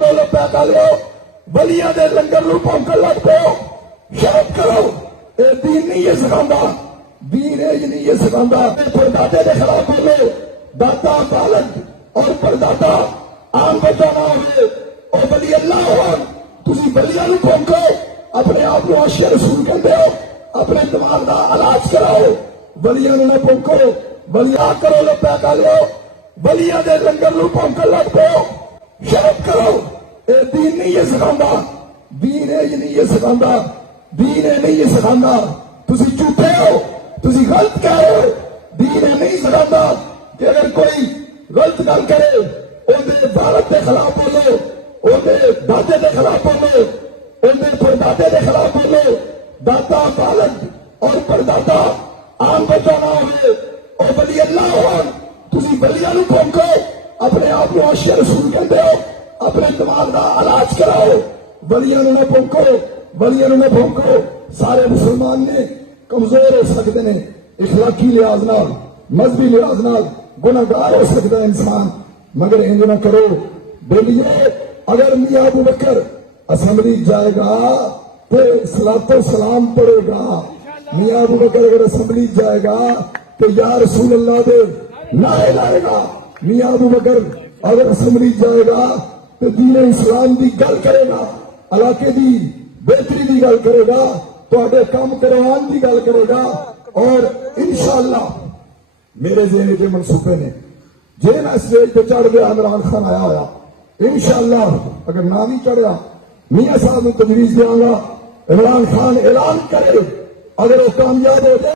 بولو پہ کرو ولیاں دے لنگر نو پونکن لگ پیو شرم کرو اے دین نہیں یہ سکھاؤں دین ہے نہیں یہ سکھاؤں پردادے کے خلاف بولو داتا بالغ اور پردادا عام بچہ نہ ہوئے اور ولی اللہ ہو تسی ولیاں نو پونکو اپنے آپ کو عاشق رسول کہتے ہو اپنے دماغ کا علاج کراؤ ولیاں نو نہ پونکو ولیاں کرو لو پہ کرو ولیاں دے لنگر نو پونکن لگ پیو شرم کرو اے دین نہیں یہ سکھاؤں دین ہے نہیں یہ سکھاؤں دین ہے نہیں یہ سکھاؤں تسی جھوٹے ہو تسی غلط کہہ رہے ہو دین ہے نہیں سکھاؤں کہ اگر کوئی غلط گل کرے اندر عدالت کے خلاف بولو اندر دادے کے خلاف بولو اندر پردادے کے خلاف بولو داتا بالغ اور پردادا عام بچہ نہ ہوئے اور ولی اللہ ہو تسی ولیاں نو پونکو اپنے آپ کو عاشق رسول کہتے ہو اپنے دماغ کا علاج کراؤ ولیاں نو نہ پونکو ولیاں نو نہ پونکو سارے مسلمان نے کمزور ہو سکتے ہیں اخلاقی لحاظ نال مذہبی لحاظ نال گناہگار ہو سکتا ہے انسان مگر انج نہ کرو بیلیے اگر میاں ابو بکر اسمبلی جائے گا تو صلاۃ و سلام پڑے گا میاں ابو بکر اگر اسمبلی جائے گا تو یا رسول اللہ دے نعرے لائے گا میاں ابو بکر اگر اسمبلی جائے گا تو دین اسلام دی گل کرے گا علاقے دی بہتری دی گل کرے گا تو کام کروان دی گل کرے گا اور انشاءاللہ میرے ذہن کے منصوبے نے جی میں اسٹیج پہ چڑھ گیا عمران خان آیا ہوا انشاءاللہ اگر نہ بھی چڑھا میاں صاحب کو تجویز دیا گا عمران خان اعلان کرے اگر وہ کامیاب ہو جائے